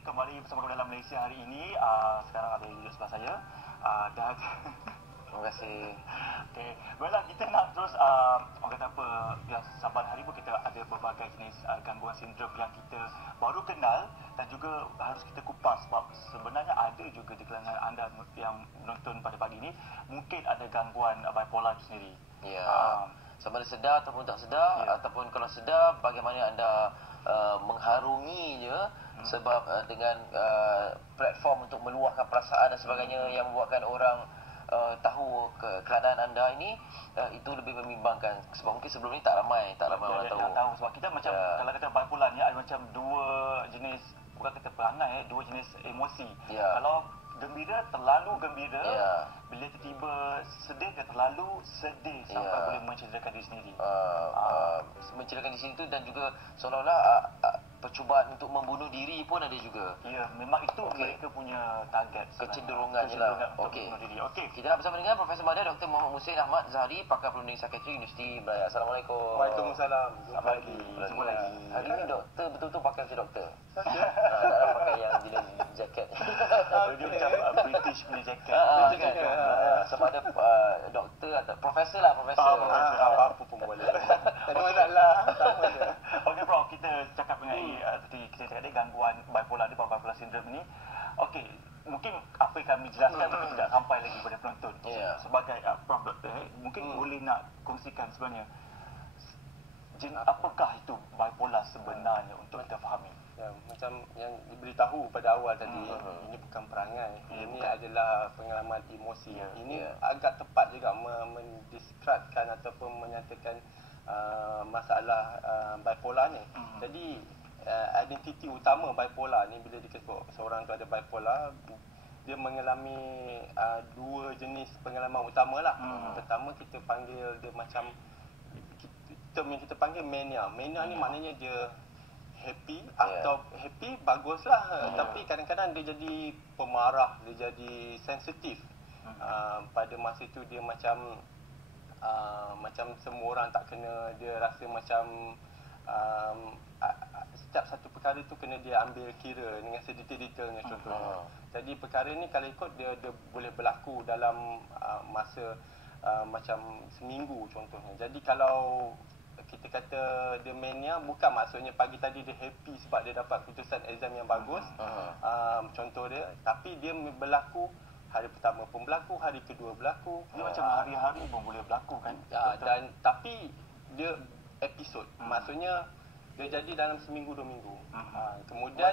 kembali bersama kami dalam Malaysia hari ini. Sekarang ada di sebelah saya. Dan Terima kasih. okay. Baiklah, kita nak terus orang kata apa, ya, saban hari pun kita ada berbagai jenis gangguan sindrom yang kita baru kenal dan juga harus kita kupas, sebab sebenarnya ada juga di kalangan anda yang menonton pada pagi ini mungkin ada gangguan bipolar itu sendiri. Ya. Sama ada sedar ataupun tak sedar, ataupun kalau sedar bagaimana anda mengharunginya, sebab dengan platform untuk meluahkan perasaan dan sebagainya yang membuatkan orang tahu keadaan anda ini, itu lebih membimbangkan, sebab mungkin sebelum ni tak ramai orang tahu. Sebab kita macam kalau kata bipolar ni ada macam dua jenis, bukan kata perangai, dua jenis emosi. Kalau gembira, terlalu gembira, bila tiba-tiba sedih, dia terlalu sedih sampai boleh mencederakan diri sendiri. Mencederakan diri sendiri itu, dan juga seolah-olah percubaan untuk membunuh diri pun ada juga. Ya, memang itu mereka punya target, kecenderungan untuk bunuh diri. Kita nak bersama dengan Profesor Madar Dr. Muhammad Musin Ahmad Zahari, pakar perunding psikiatri Universiti Malaya. Assalamualaikum. Waalaikumsalam. Jumpa lagi. Hari ini doktor betul-betul pakai macam doktor. Tak ada pakai yang jenis jaket. Dia macam British punya jaket. Sama ada doktor atau profesor lah, profesor. Apa pun boleh. Tak ada masalah. Sama je. Okey bro, kita cakap mengenai tadi kita cakap dia gangguan bipolar ni, bipolar syndrome ni. Okey, mungkin apa yang kami jelaskan mungkin tidak sampai lagi kepada penonton. Sebagai Prof Doktor, mungkin boleh nak kongsikan sebenarnya apakah itu bipolar sebenarnya untuk kita fahami. Ya, macam yang diberitahu pada awal tadi, ini bukan perangai. Ini adalah pengalaman emosi. Ini agak tepat juga mendeskripsikan ataupun menyatakan masalah bipolar ni. Jadi identiti utama bipolar ni, bila disebut seorang tu ada bipolar, dia mengalami dua jenis pengalaman utama lah. Pertama, kita panggil dia macam term yang kita panggil mania. Mania ni maknanya dia happy atau happy baguslah, tapi kadang-kadang dia jadi pemarah, dia jadi sensitif. Pada masa itu dia macam semua orang tak kena, dia rasa macam setiap satu perkara tu kena dia ambil kira dengan sedetail-detailnya contohnya. Jadi perkara ni kalau ikut dia boleh berlaku dalam masa macam seminggu contohnya. Jadi kalau kita kata dia mania, bukan maksudnya pagi tadi dia happy sebab dia dapat keputusan exam yang bagus, contoh dia, tapi dia berlaku hari pertama pun berlaku, hari kedua berlaku, dia macam hari-hari pun boleh berlaku kan. Dan tapi dia episod, maksudnya dia jadi dalam seminggu 2 minggu. Kemudian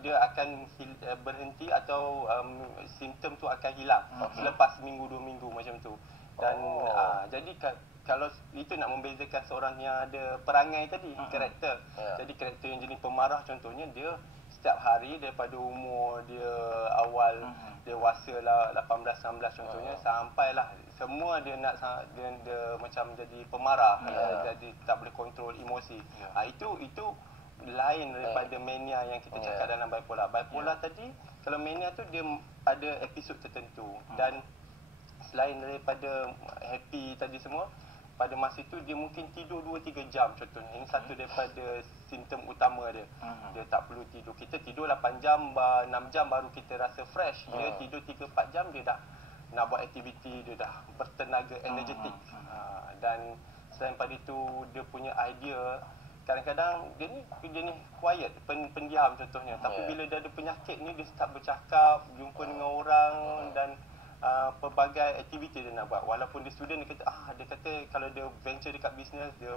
dia akan berhenti atau simptom tu akan hilang selepas seminggu 2 minggu macam tu. Dan jadi kalau itu nak membezakan seorang yang ada perangai tadi, karakter. Jadi karakter yang jenis pemarah contohnya, dia setiap hari daripada umur dia awal dewasa lah 18-19 contohnya, sampailah semua dia nak dia macam jadi pemarah, jadi tak boleh kontrol emosi. Itu lain daripada mania yang kita cakap dalam bipolar. Bipolar tadi, kalau mania tu dia ada episod tertentu, dan selain daripada happy tadi semua, pada masa itu dia mungkin tidur 2-3 jam contohnya. Ini satu daripada simptom utama dia. Dia tak perlu tidur. Kita tidur 8 jam, 6 jam baru kita rasa fresh. Dia tidur 3-4 jam, dia dah nak buat aktiviti, dia dah bertenaga, energetik. Dan selain pada itu, dia punya idea, kadang-kadang dia ni quiet, pendiam contohnya. Tapi bila dia ada penyakit ni, dia start bercakap, jumpa dengan orang, dan pelbagai aktiviti dia nak buat. Walaupun dia student, dia kata kalau dia venture dekat bisnes, dia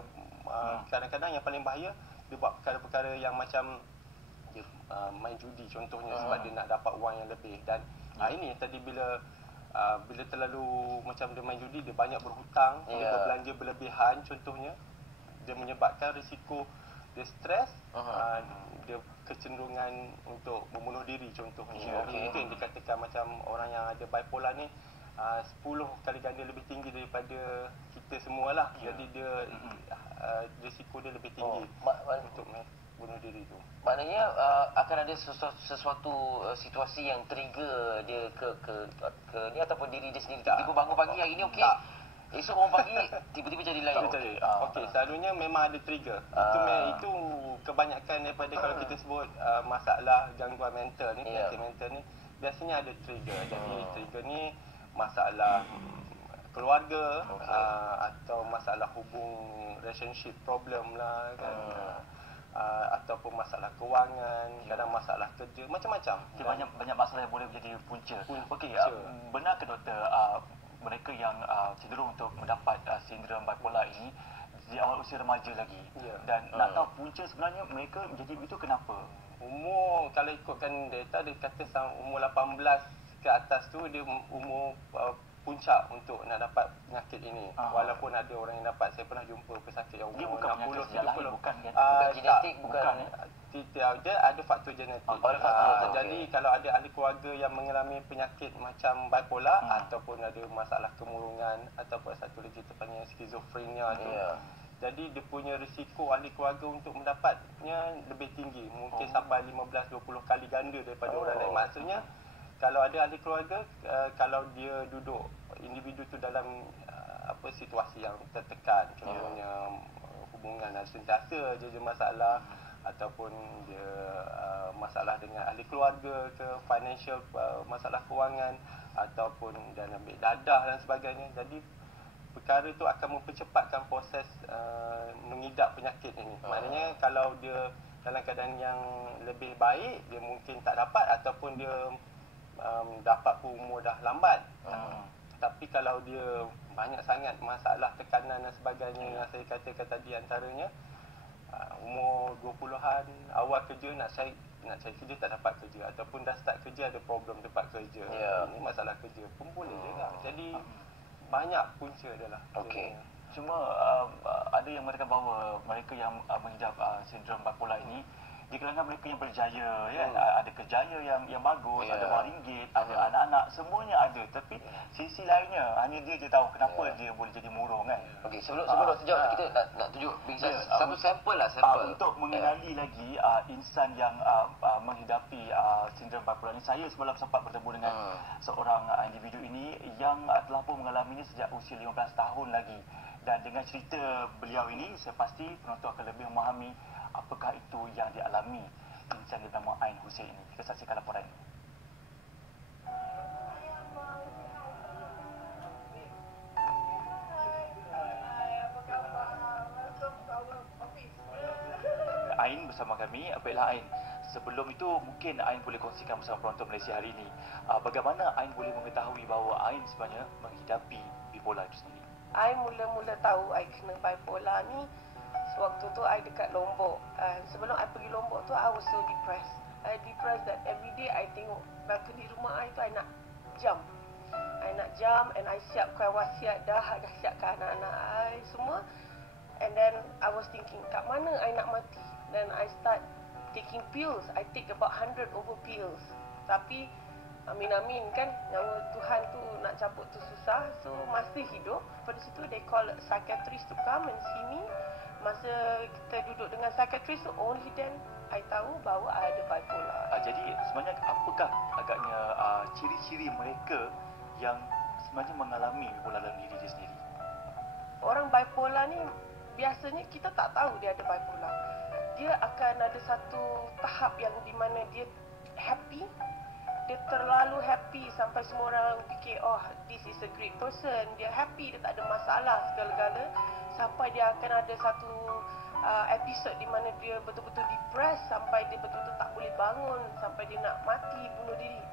kadang-kadang yang paling bahaya, dia buat perkara-perkara yang macam dia main judi contohnya, sebab dia nak dapat wang yang lebih. Dan ini tadi bila terlalu macam dia main judi, dia banyak berhutang, dia berbelanja berlebihan contohnya, dia menyebabkan risiko dia stres, dia kecenderungan untuk membunuh diri contohnya. Itu yang dikatakan macam orang yang ada bipolar ni 10 kali ganda lebih tinggi daripada kita semualah. Jadi dia risiko dia lebih tinggi untuk bunuh diri tu. Maknanya akan ada sesuatu situasi yang trigger dia ke ni, ataupun diri dia sendiri tiba-tiba bangun pagi hari ni okey. esok bangun pagi tiba-tiba jadi lain. Okey, selalunya memang ada trigger. Itu kebanyakan daripada kalau kita sebut masalah gangguan mental ni, penyakit mental ni, biasanya ada trigger. Jadi trigger ni masalah keluarga, atau masalah relationship problem lah kan. Ataupun masalah kewangan, kadang masalah kerja, macam-macam. Banyak masalah yang boleh menjadi punca. Okey, benar ke doktor, mereka yang cenderung untuk mendapat sindrom bipolar ini di awal usia remaja lagi, dan nak tahu punca sebenarnya mereka menjadi begitu kenapa? Umur, kalau ikutkan data, dia kata umur 18 ke atas tu dia umur puncak untuk nak dapat penyakit ini. Walaupun ada orang yang dapat, saya pernah jumpa pesakit yang umur 60 70. Bukan genetik, bukan. Dia ada faktor genetik. Jadi kalau ada ahli keluarga yang mengalami penyakit macam bipolar, ataupun ada masalah kemurungan, ataupun satu lagi kita panggil skizofrenia tu, jadi dia punya risiko ahli keluarga untuk mendapatnya lebih tinggi, mungkin sampai 15-20 kali ganda daripada orang lain. Maksudnya kalau ada ahli keluarga, kalau dia duduk individu tu dalam situasi yang tertekan, contohnya hubungan dan sentiasa je masalah, ataupun dia masalah dengan ahli keluarga ke, financial masalah kewangan, ataupun dia ambil dadah dan sebagainya. Jadi perkara tu akan mempercepatkan proses mengidap penyakit ini. Maknanya kalau dia dalam keadaan yang lebih baik, dia mungkin tak dapat, ataupun dia dapat pun umur dah lambat. Tapi kalau dia banyak sangat masalah tekanan dan sebagainya, yang saya katakan tadi, antaranya umur 20-an, awal kerja nak cari kerja tak dapat kerja, ataupun dah start kerja ada problem tempat kerja, ini masalah kerja pun boleh juga. Jadi banyak punca adalah. Cuma ada yang mereka bawa mereka yang mengidap sindrom bipolar ini di kalangan mereka yang berjaya, ya, ada kerjaya yang bagus, ada wang ringgit, ada anak-anak, semuanya ada. Tapi sisi lainnya hanya dia je tahu kenapa dia boleh jadi murung kan. Okey, sebelum sejauh kita nak tunjuk bincang satu sampel lah, untuk mengenali lagi insan yang menghidapi sindrom bipolar ini. Saya semalam sempat bertemu dengan seorang individu ini yang telah pun mengalaminya sejak usia 15 tahun lagi. Dan dengan cerita beliau ini, saya pasti penonton akan lebih memahami apakah itu yang dialami insan bernama Ain Hussein ini. Kita saksikan laporan ini. Ain bersama kami. Baiklah Ain, sebelum itu mungkin Ain boleh kongsikan bersama penonton Malaysia hari ini, bagaimana Ain boleh mengetahui bahawa Ain sebenarnya menghidapi bipolar itu sendiri? Ain mula-mula tahu Ain kena bipolar ni waktu tu I dekat Lombok. Sebelum I pergi Lombok tu, I was so depressed. I depressed that every day I tengok balkoni rumah I tu, I nak jump. And I siapkan wasiat dah siapkan anak-anak I semua. And then I was thinking, kat mana I nak mati? Then I start taking pills. I take about 100 over pills. Tapi amin-amin kan, nyawa Tuhan tu nak cabut tu susah. So masih hidup. Pada situ they call a psychiatrist to come and see me. Masa kita duduk dengan psychiatrist, only then I tahu bahawa I ada bipolar. Jadi sebenarnya apakah agaknya ciri-ciri mereka yang sebenarnya mengalami bipolar dalam diri dia sendiri? Orang bipolar ni biasanya kita tak tahu dia ada bipolar. Dia akan ada satu tahap yang di mana dia happy. Dia terlalu happy sampai semua orang fikir, oh, this is a great person. Dia happy, dia tak ada masalah segala-gala. Sampai dia akan ada satu episod di mana dia betul-betul depressed, sampai dia betul-betul tak boleh bangun, sampai dia nak mati, bunuh diri.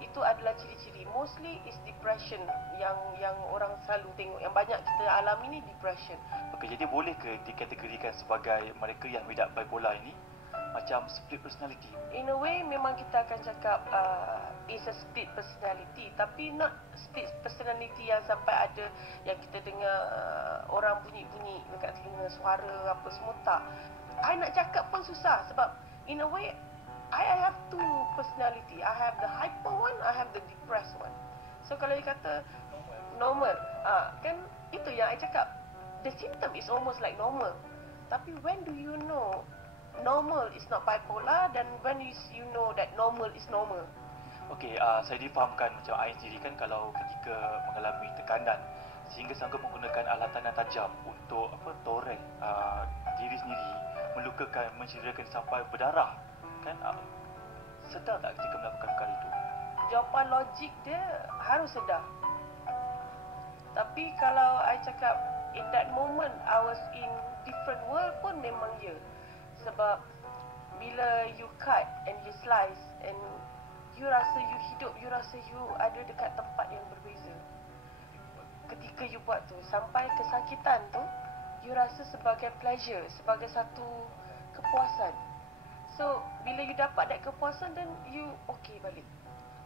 Itu adalah ciri-ciri. Mostly is depression yang orang selalu tengok. Yang banyak kita alami ni depression. Okey, jadi boleh ke dikategorikan sebagai mereka yang mengidap bipolar ini macam split personality? In a way memang kita akan cakap is a split personality, tapi not split personality yang sampai ada yang kita dengar orang bunyi-bunyi dekat telinga, suara apa semua, tak. I nak cakap pun susah sebab in a way I have two personality. I have the hyper one, I have the depressed one. So kalau dia kata normal, kan itu yang I cakap, the symptom is almost like normal. Tapi when do you know normal is not bipolar, dan when you know that normal is normal? Okey, saya difahamkan macam Ain sendiri kan, kalau ketika mengalami tekanan sehingga sanggup menggunakan alatan yang tajam untuk toreng diri sendiri, melukakan, mencederakan sampai berdarah, kan? Sedar tak ketika melakukan perkara itu? Jawapan logik dia harus sedar. Tapi kalau I cakap in that moment I was in different world pun memang ya. Sebab bila you cut and you slice and you rasa you hidup, you rasa you ada dekat tempat yang berbeza. Ketika you buat tu, sampai kesakitan tu, you rasa sebagai pleasure, sebagai satu kepuasan. So, bila you dapat that kepuasan, then you okay balik.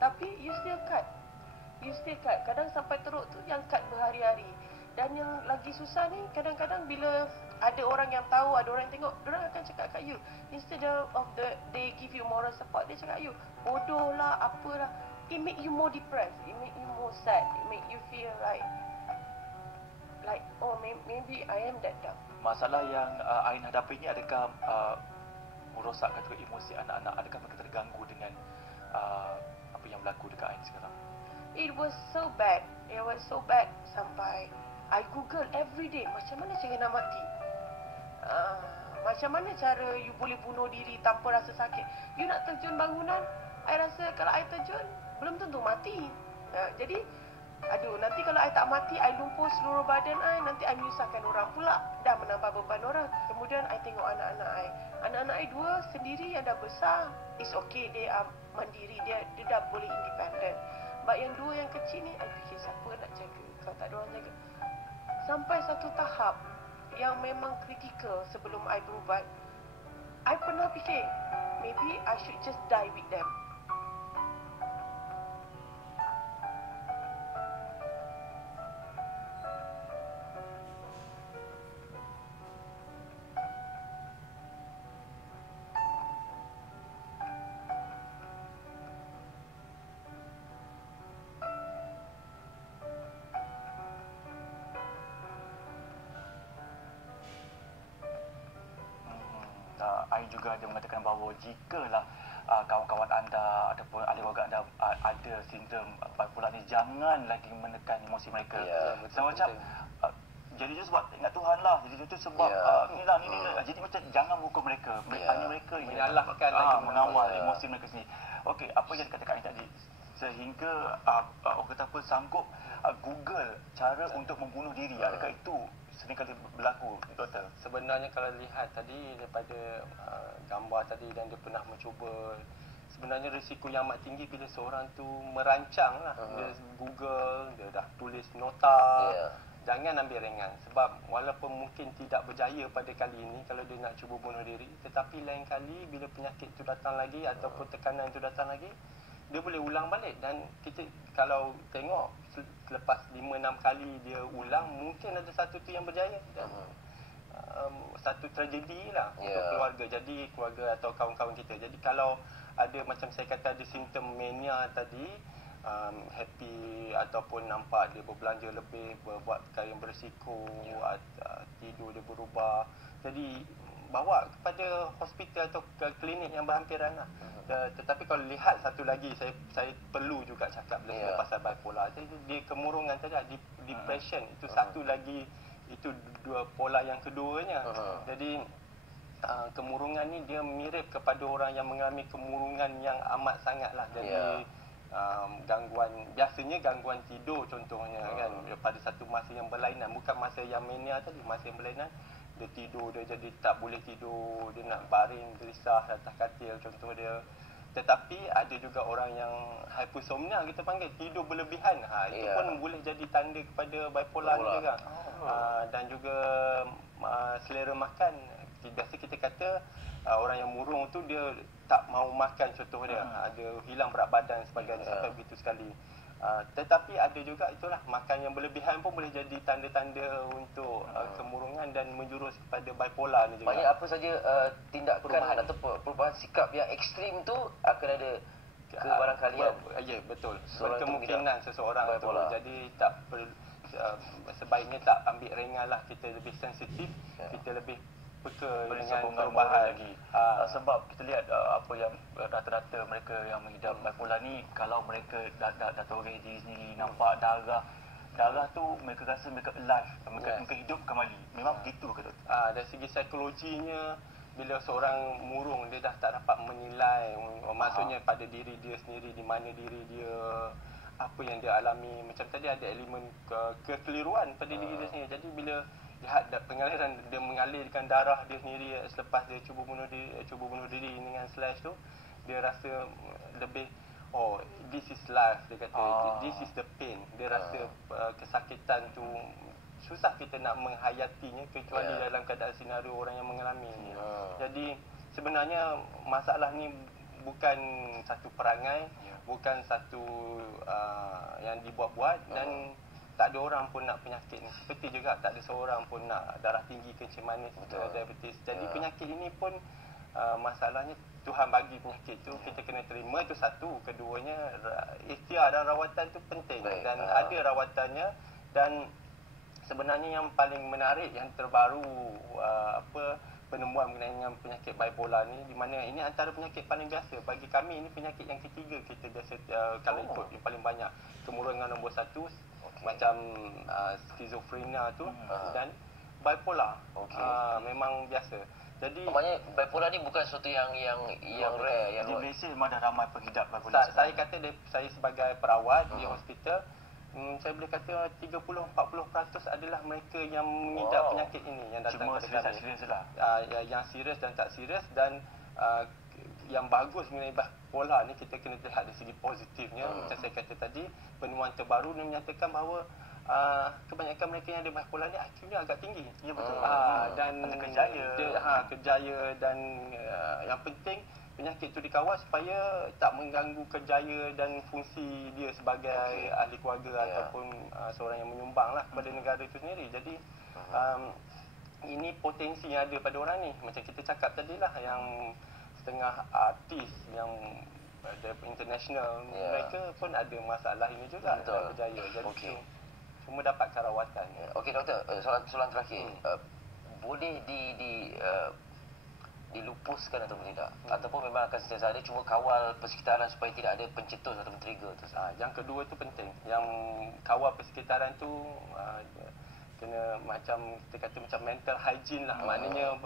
Tapi, you still cut. You still cut. Kadang sampai teruk tu, yang cut berhari-hari. Dan yang lagi susah ni, kadang-kadang bila ada orang yang tahu, ada orang yang tengok, diorang akan cakap kat you. Instead of they give you moral support, they cakap you, bodoh lah, apalah. It make you more depressed. It make you more sad. It make you feel like oh, maybe I am that dumb. Masalah yang Ain hadapi ni adakah merosakkan juga emosi anak-anak? Adakah mereka terganggu dengan apa yang berlaku dekat Ain sekarang? It was so bad. It was so bad sampai I Google every day macam mana cara nak mati. Macam mana cara you boleh bunuh diri tanpa rasa sakit. You nak terjun bangunan, I rasa kalau I terjun belum tentu mati. Jadi aduh, nanti kalau I tak mati, I lumpuh seluruh badan I, nanti I menyusahkan orang pula, dah menambah beban orang. Kemudian I tengok anak-anak I. Anak-anak I dua sendiri yang dah besar, it's okay, dia mandiri, dia dah boleh independent. But yang dua yang kecil ni, I fikir siapa nak jaga kalau tak ada orang jaga. Sampai satu tahap yang memang kritikal sebelum I berubat, I pernah fikir, maybe I should just die with them. Ain juga ada mengatakan bahawa jikalah kawan-kawan anda ataupun ahli keluarga anda ada sindrom bipolar ni, jangan lagi menekan emosi mereka. Macam jadi je sebab ingat Tuhan lah, jadi itu sebab inilah ni. Jadi macam jangan hukum mereka. Hanya mereka menyalahkan mengawal emosi mereka sendiri. Okey, apa yang dikatakan Ain tadi, sehingga orang kata apa, sanggup Google cara untuk membunuh diri. Adakah itu sering kali berlaku, doktor? Sebenarnya kalau lihat tadi daripada gambar tadi, dan dia pernah mencuba, sebenarnya risiko yang amat tinggi bila seorang tu merancang lah. Dia Google, dia dah tulis nota. Jangan ambil ringan, sebab walaupun mungkin tidak berjaya pada kali ini kalau dia nak cuba bunuh diri, tetapi lain kali bila penyakit tu datang lagi ataupun tekanan tu datang lagi, dia boleh ulang balik. Dan kita kalau tengok selepas 5-6 kali dia ulang, mungkin ada satu tu yang berjaya. Dan satu tragedi lah untuk keluarga. Jadi keluarga atau kawan-kawan kita. Jadi kalau ada, macam saya kata, ada simptom mania tadi, happy ataupun nampak dia berbelanja lebih, berbuat perkara yang berisiko, tidur dia berubah, jadi bawa kepada hospital atau ke klinik yang berhampiran lah. Tetapi kalau lihat satu lagi, saya perlu juga cakap pasal bipolar. Jadi dia kemurungan tadi, depression itu satu lagi, itu dua pola yang keduanya. Jadi kemurungan ni dia mirip kepada orang yang mengalami kemurungan yang amat sangat lah. Jadi gangguan, biasanya gangguan tidur contohnya kan, pada satu masa yang berlainan, bukan masa yang mania tadi, masa yang berlainan, dia tidur, dia jadi tak boleh tidur, dia nak baring gelisah atas katil contoh dia. Tetapi ada juga orang yang hypersomnia, kita panggil, tidur berlebihan. Itu pun boleh jadi tanda kepada bipolar juga. Dan juga selera makan. Biasa kita kata orang yang murung tu dia tak mau makan contoh dia, ada hilang berat badan sebagainya, sampai begitu sekali. Tetapi ada juga itulah, makan yang berlebihan pun boleh jadi tanda-tanda untuk kemurungan dan menjurus kepada bipolar ni juga. Banyak apa saja tindakan atau perubahan sikap yang ekstrim tu akan ada kebarangkalian. Ya, betul. Berkemungkinan seseorang tu. Jadi tak sebaiknya tak ambil ringan lah, kita lebih sensitif, kita lebih peka dengan perubahan lagi. Sebab kita lihat apa yang rata-rata mereka yang mengidap bipolar ni, kalau mereka dah toreh diri sendiri, nampak darah, darah tu mereka rasa mereka alive, mereka hidup kembali. Memang begitu ke doktor? Dari segi psikologinya, bila seorang murung dia dah tak dapat menilai, maksudnya pada diri dia sendiri, di mana diri dia, apa yang dia alami. Macam tadi ada elemen kekeliruan pada diri dia sendiri. Jadi bila lihat pengaliran, dia mengalirkan darah dia sendiri selepas dia cuba bunuh diri dengan slash tu, dia rasa lebih, oh, this is life, dia kata, this is the pain. Dia rasa kesakitan tu susah kita nak menghayatinya kecuali dalam keadaan senario orang yang mengalaminya. Jadi sebenarnya masalah ni bukan satu perangai, bukan satu yang dibuat-buat, dan tak ada orang pun nak penyakit ni. Seperti juga tak ada seorang pun nak darah tinggi, kencing manis, diabetes. Jadi penyakit ini pun masalahnya Tuhan bagi penyakit tu, kita kena terima, itu satu. Keduanya, ikhtiar dan rawatan tu penting, dan ada rawatannya. Dan sebenarnya yang paling menarik, yang terbaru, penemuan mengenai dengan penyakit bipolar ni, di mana ini antara penyakit paling biasa bagi kami. Ini penyakit yang ketiga kita biasa kalau ikut yang paling banyak. Kemurungan nombor 1 macam skizofrenia tu, dan bipolar memang biasa. Jadi maknanya bipolar ni bukan sesuatu yang rare, yang di Malaysia memang dah ramai pengidap bipolar. Saya kata saya sebagai perawat di hospital, saya boleh kata 30-40% adalah mereka yang mengidap penyakit ini yang datang cuma kepada kami. serius lah. Yang serius dan tak serius. Dan yang bagus mengenai bipolar ni, kita kena lihat dari segi positifnya. Macam saya kata tadi, penemuan terbaru ni menyatakan bahawa kebanyakan mereka yang ada bipolar ni IQ-nya agak tinggi. Ya, betul. Dan kejaya, dan yang penting penyakit itu dikawal supaya tak mengganggu kerjaya dan fungsi dia sebagai ahli keluarga ataupun seorang yang menyumbang lah kepada negara itu sendiri. Jadi ini potensi yang ada pada orang ni. Macam kita cakap tadi lah, yang setengah artis yang international, mereka pun ada masalah ini juga dalam kerjaya. Jadi semua dapatkan rawatan. Okey doktor, soalan terakhir. Boleh dilupuskan ataupun tidak? Ataupun memang akan sentiasa ada, cuma kawal persekitaran supaya tidak ada pencetus atau trigger tu? Yang kedua tu penting. Yang kawal persekitaran tu kena macam, kita kata macam mental hygiene lah. Maknanya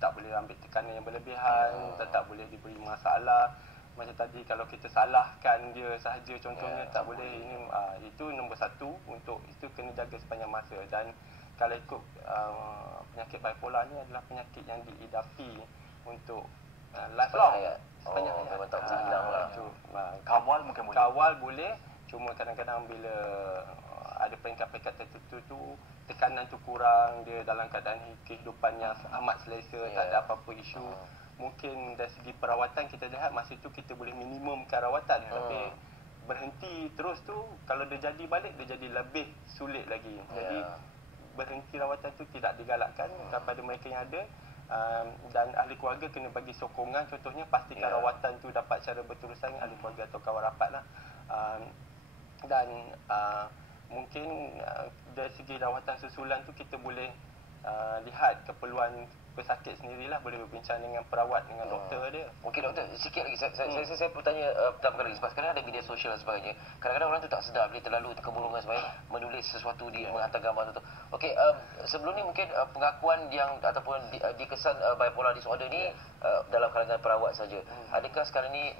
tak boleh ambil tekanan yang berlebihan, tak boleh diberi masalah. Macam tadi, kalau kita salahkan dia sahaja contohnya, tak boleh. Ini itu nombor 1, untuk itu kena jaga sepanjang masa. Dan kalau ikut penyakit bipolar ni adalah penyakit yang diidapi untuk lifelong, sepanjang hayat. Memang tak boleh hilang lah. Kawal mungkin boleh. Kawal boleh, cuma kadang-kadang bila ada peringkat-peringkat tertentu tu, tekanan tu kurang, dia dalam keadaan kehidupan yang amat selesa, tak ada apa-apa isu. Mungkin dari segi perawatan kita lihat masa tu kita boleh minimumkan rawatan, tapi berhenti terus tu, kalau dia jadi balik, dia jadi lebih sulit lagi. Jadi berhenti rawatan tu tidak digalakkan kepada mereka yang ada. Dan ahli keluarga kena bagi sokongan, contohnya pastikan rawatan tu dapat secara berterusan, ahli keluarga atau kawan rapat lah. Dan mungkin dari segi rawatan susulan tu kita boleh lihat keperluan pesakit sendirilah, boleh berbincang dengan perawat, dengan doktor dia. Okey doktor, sikit lagi saya bertanya pertama kali, sebab sekarang ada media sosial dan sebagainya. Kadang-kadang orang tu tak sedar bila terlalu terkeburu dengan sebagainya, menulis sesuatu, menghantar gambar tu. Okey, sebelum ni mungkin pengakuan yang ataupun dikesan bipolar disorder ni dalam kalangan perawat saja. Adakah sekarang ni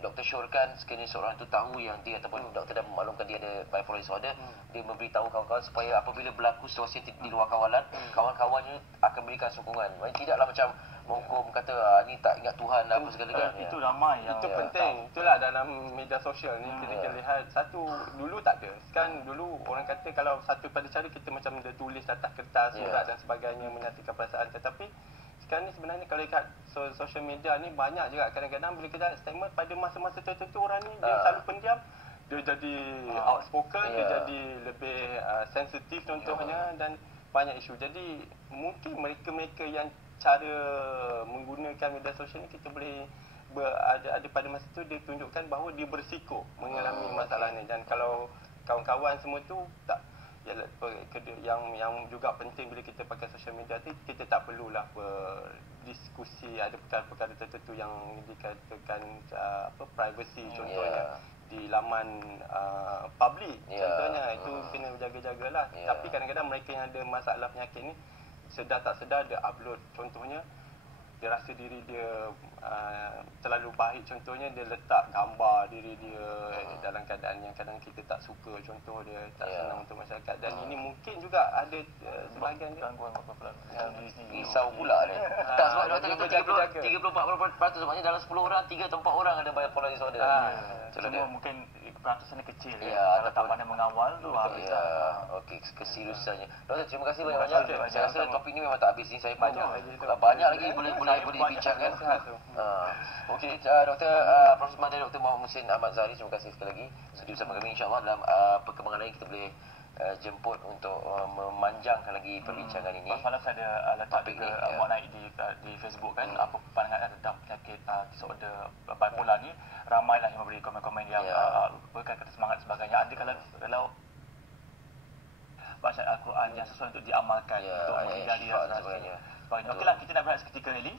Dr. Syorkan sekiranya seorang tu tahu yang dia ataupun doktor dah memaklumkan dia ada bipolar disorder, dia memberitahu kawan-kawan supaya apabila berlaku situasi di luar kawalan, kawan-kawannya akan berikan sokongan. Tidaklah macam menghukum, kata ni tak ingat Tuhan apa segala kan. Itu ramai yang itu penting. Itulah dalam media sosial ni kita lihat, satu dulu tak ada. Sekarang dulu orang kata kalau satu pada cara kita macam dia tulis atas kertas, surat dan sebagainya, menyatakan perasaan. Tetapi sekarang ni sebenarnya kalau lihat social media ni, banyak juga kadang-kadang bila kita statement pada masa-masa tertentu, orang ni dia selalu pendiam, dia jadi outspoken, dia jadi lebih sensitif contohnya, dan banyak isu. Jadi mungkin mereka-mereka yang cara menggunakan media sosial ni, kita boleh ada pada masa tu dia tunjukkan bahawa dia berisiko mengalami masalah ni. Dan kalau kawan-kawan semua tu yang juga penting bila kita pakai social media tu, kita tak perlulah berdiskusi ada perkara-perkara tertentu yang dikatakan privacy contohnya di laman public contohnya itu kena berjaga-jagalah. Tapi kadang-kadang mereka yang ada masalah penyakit ni sedar tak sedar dia upload, contohnya dia rasa diri dia terlalu baik, contohnya dia letak gambar diri dia dalam keadaan yang kadang kita tak suka, contoh dia tak senang untuk masyarakat, dan ini mungkin juga ada sebahagian dia gangguan apa-apa risau pula dia. Tak, sebab doktor kata 34% maknanya dalam 10 orang 3 atau 4 orang ada bipolar disorder. Cuma mungkin peratusnya kecil ya, kalau tak pandai mengawal tu habis lah. Okey, keseriusannya. Doktor, terima kasih banyak-banyak. Saya rasa topik ni memang tak habis ni. Saya banyak lagi boleh dibincangkan. Okey, Doktor Prof. Madai, Dr. Muhammad Muhsin Ahmad Zahari, terima kasih sekali lagi sudi bersama kami. InsyaAllah dalam perkembangan lain kita boleh jemput untuk memanjangkan lagi perbincangan ini. Malam saya ada letak juga muat naik di Facebook kan, apa pandangan tentang penyakit disorder bipolar ni. Ramailah yang memberi komen-komen yang berkata semangat sebagainya. Ada kalau bacaan Al-Quran yang sesuai untuk diamalkan untuk menghindari dan sebagainya. Okeylah, kita nak berehat seketika, Eli.